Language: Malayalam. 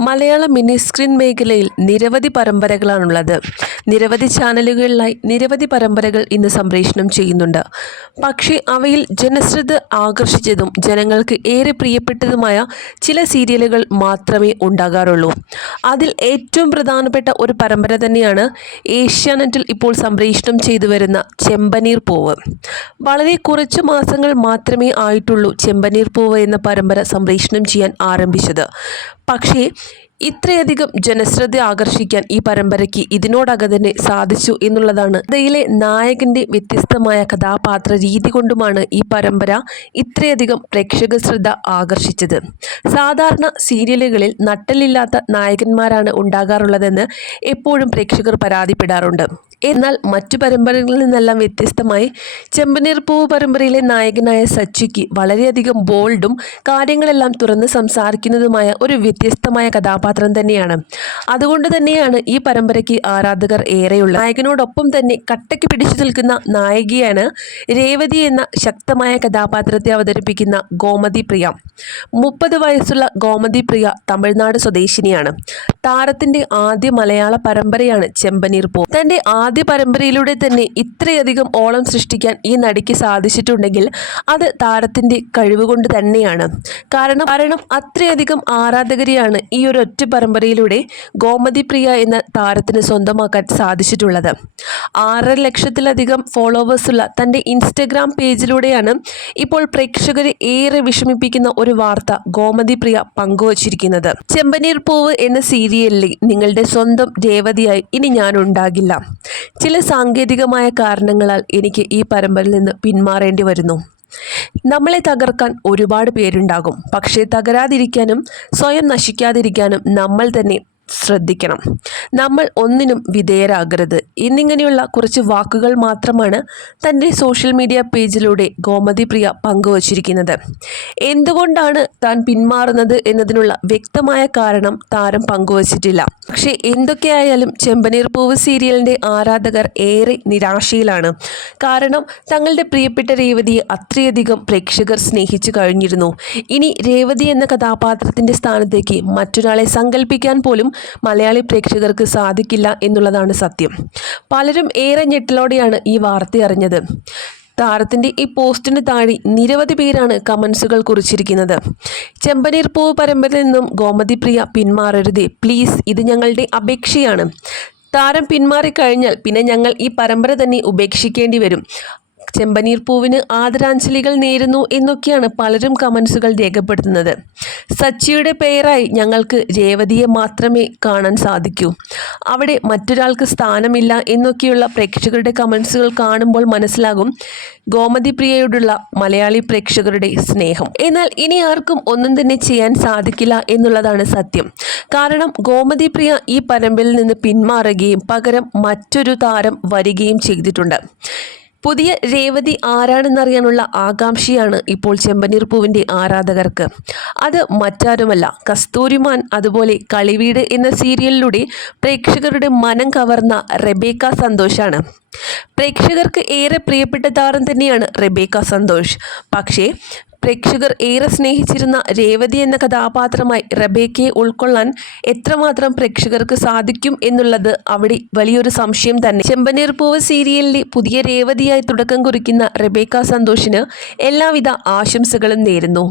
മലയാള മിനി സ്ക്രീൻ മേഖലയിൽ നിരവധി പരമ്പരകളാണുള്ളത്. നിരവധി ചാനലുകളിലായി നിരവധി പരമ്പരകൾ ഇന്ന് സംപ്രേഷണം ചെയ്യുന്നുണ്ട്. പക്ഷേ അവയിൽ ജനശ്രദ്ധ ആകർഷിച്ചതും ജനങ്ങൾക്ക് ഏറെ പ്രിയപ്പെട്ടതുമായ ചില സീരിയലുകൾ മാത്രമേ ഉണ്ടാകാറുള്ളൂ. അതിൽ ഏറ്റവും പ്രധാനപ്പെട്ട ഒരു പരമ്പര തന്നെയാണ് ഏഷ്യാനെറ്റിൽ ഇപ്പോൾ സംപ്രേഷണം ചെയ്തു വരുന്ന ചെമ്പനീർ പൂവ്. വളരെ കുറച്ച് മാസങ്ങൾ മാത്രമേ ആയിട്ടുള്ളൂ ചെമ്പനീർ പൂവ് എന്ന പരമ്പര സംപ്രേഷണം ചെയ്യാൻ ആരംഭിച്ചത്. പക്ഷേ ഇത്രയധികം ജനശ്രദ്ധ ആകർഷിക്കാൻ ഈ പരമ്പരയ്ക്ക് ഇതിനോടകം തന്നെ സാധിച്ചു എന്നുള്ളതാണ്. കഥയിലെ നായകന്റെ വ്യത്യസ്തമായ കഥാപാത്ര രീതി കൊണ്ടുമാണ് ഈ പരമ്പര ഇത്രയധികം പ്രേക്ഷക ശ്രദ്ധ ആകർഷിച്ചത്. സാധാരണ സീരിയലുകളിൽ നട്ടലില്ലാത്ത നായകന്മാരാണ് ഉണ്ടാകാറുള്ളതെന്ന് എപ്പോഴും പ്രേക്ഷകർ പരാതിപ്പെടാറുണ്ട്. എന്നാൽ മറ്റു പരമ്പരകളിൽ നിന്നെല്ലാം വ്യത്യസ്തമായി ചെമ്പനീർ പൂവ് പരമ്പരയിലെ നായകനായ സച്ചിക്ക് വളരെയധികം ബോൾഡും കാര്യങ്ങളെല്ലാം തുറന്ന് സംസാരിക്കുന്നതുമായ ഒരു വ്യത്യസ്തമായ കഥാപാത്രം തന്നെയാണ്. അതുകൊണ്ട് തന്നെയാണ് ഈ പരമ്പരയ്ക്ക് ആരാധകർ ഏറെയുള്ള നായകനോടൊപ്പം തന്നെ കട്ടയ്ക്ക് പിടിച്ചു നിൽക്കുന്ന നായികയാണ് രേവതി എന്ന ശക്തമായ കഥാപാത്രത്തെ അവതരിപ്പിക്കുന്ന ഗോമതി പ്രിയ. മുപ്പത് വയസ്സുള്ള ഗോമതി പ്രിയ തമിഴ്നാട് സ്വദേശിനിയാണ്. താരത്തിന്റെ ആദ്യ മലയാള പരമ്പരയാണ് ചെമ്പനീർ പൂ. തന്റെ പരമ്പരയിലൂടെ തന്നെ ഇത്രയധികം ഓളം സൃഷ്ടിക്കാൻ ഈ നടിക്ക് സാധിച്ചിട്ടുണ്ടെങ്കിൽ അത് താരത്തിന്റെ കഴിവുകൊണ്ട് തന്നെയാണ്. കാരണം കാരണം അത്രയധികം ആരാധകരെയാണ് ഈ ഒരു ഒറ്റ പരമ്പരയിലൂടെ ഗോമതി പ്രിയ എന്ന താരത്തിന് സ്വന്തമാക്കാൻ സാധിച്ചിട്ടുള്ളത്. ആറര ലക്ഷത്തിലധികം ഫോളോവേഴ്സുള്ള തന്റെ ഇൻസ്റ്റഗ്രാം പേജിലൂടെയാണ് ഇപ്പോൾ പ്രേക്ഷകരെ ഏറെ വിഷമിപ്പിക്കുന്ന ഒരു വാർത്ത ഗോമതി പ്രിയ പങ്കുവച്ചിരിക്കുന്നത്. ചെമ്പനീർ പൂവ് എന്ന സീരിയലിൽ നിങ്ങളുടെ സ്വന്തം രേവതിയായി ഇനി ഞാൻ ഉണ്ടാകില്ല. ചില സാങ്കേതികമായ കാരണങ്ങളാൽ എനിക്ക് ഈ പരമ്പരയിൽ നിന്ന് പിന്മാറേണ്ടി വരുന്നു. നമ്മളെ തകർക്കാൻ ഒരുപാട് പേരുണ്ടാകും. പക്ഷേ തകരാതിരിക്കാനും സ്വയം നശിക്കാതിരിക്കാനും നമ്മൾ തന്നെ ശ്രദ്ധിക്കണം. നമ്മൾ ഒന്നിനും വിധേയരാകരുത്. എന്നിങ്ങനെയുള്ള കുറച്ച് വാക്കുകൾ മാത്രമാണ് തന്റെ സോഷ്യൽ മീഡിയ പേജിലൂടെ ഗോമതി പ്രിയ പങ്കുവച്ചിരിക്കുന്നത്. എന്തുകൊണ്ടാണ് താൻ പിന്മാറുന്നത് എന്നതിനുള്ള വ്യക്തമായ കാരണം താരം പങ്കുവച്ചിട്ടില്ല. പക്ഷേ എന്തൊക്കെയായാലും ചെമ്പനീർ പൂവ് സീരിയലിന്റെ ആരാധകർ ഏറെ നിരാശയിലാണ്. കാരണം തങ്ങളുടെ പ്രിയപ്പെട്ട രേവതിയെ അത്രയധികം പ്രേക്ഷകർ സ്നേഹിച്ചു കഴിഞ്ഞിരുന്നു. ഇനി രേവതി എന്ന കഥാപാത്രത്തിന്റെ സ്ഥാനത്തേക്ക് മറ്റൊരാളെ സങ്കല്പിക്കാൻ പോലും മലയാളി പ്രേക്ഷകർക്ക് സാധിക്കില്ല എന്നുള്ളതാണ് സത്യം. പലരും ഏറെ ഞെട്ടലോടെയാണ് ഈ വാർത്ത അറിഞ്ഞത്. താരത്തിന്റെ ഈ പോസ്റ്റിന് താഴെ നിരവധി പേരാണ് കമൻസുകൾ കുറിച്ചിരിക്കുന്നത്. ചെമ്പനീർ പൂവ് പരമ്പരയിൽ നിന്നും ഗോമതി പ്രിയ പിന്മാറരുതേ പ്ലീസ് ഇത് ഞങ്ങളുടെ അപേക്ഷയാണ്. താരം പിന്മാറിക്കഴിഞ്ഞാൽ പിന്നെ ഞങ്ങൾ ഈ പരമ്പര തന്നെ ഉപേക്ഷിക്കേണ്ടി വരും. ചെമ്പനീർ പൂവിന് ആദരാഞ്ജലികൾ നേരുന്നു എന്നൊക്കെയാണ് പലരും കമൻസുകൾ രേഖപ്പെടുത്തുന്നത്. സച്ചിയുടെ പേരായി ഞങ്ങൾക്ക് രേവതിയെ മാത്രമേ കാണാൻ സാധിക്കൂ. അവിടെ മറ്റൊരാൾക്ക് സ്ഥാനമില്ല എന്നൊക്കെയുള്ള പ്രേക്ഷകരുടെ കമൻസുകൾ കാണുമ്പോൾ മനസ്സിലാകും ഗോമതി പ്രിയയോടുള്ള മലയാളി പ്രേക്ഷകരുടെ സ്നേഹം. എന്നാൽ ഇനി ആർക്കും ഒന്നും തന്നെ ചെയ്യാൻ സാധിക്കില്ല എന്നുള്ളതാണ് സത്യം. കാരണം ഗോമതി പ്രിയ ഈ പരമ്പരയിൽ നിന്ന് പിന്മാറുകയും പകരം മറ്റൊരു താരം വരികയും ചെയ്തിട്ടുണ്ട്. പുതിയ രേവതി ആരാണെന്നറിയാനുള്ള ആകാംക്ഷയാണ് ഇപ്പോൾ ചെമ്പനീർ പൂവിന്റെ ആരാധകർക്ക്. അത് മറ്റാരുമല്ല കസ്തൂരിമാൻ അതുപോലെ കളിവീട് എന്ന സീരിയലിലൂടെ പ്രേക്ഷകരുടെ മനം കവർന്ന റെബേക്ക സന്തോഷാണ്. പ്രേക്ഷകർക്ക് ഏറെ പ്രിയപ്പെട്ട താരം തന്നെയാണ് റെബേക്ക സന്തോഷ്. പക്ഷേ പ്രേക്ഷകർ ഏറെ സ്നേഹിച്ചിരുന്ന രേവതി എന്ന കഥാപാത്രമായി റബേക്കയെ ഉൾക്കൊള്ളാൻ എത്രമാത്രം പ്രേക്ഷകർക്ക് സാധിക്കും എന്നുള്ളത് അവിടെ വലിയൊരു സംശയം തന്നെ. ചെമ്പനീർ പൂവ് സീരിയലിലെ പുതിയ രേവതിയായി തുടക്കം കുറിക്കുന്ന റബേക്ക സന്തോഷിന് എല്ലാവിധ ആശംസകളും നേരുന്നു.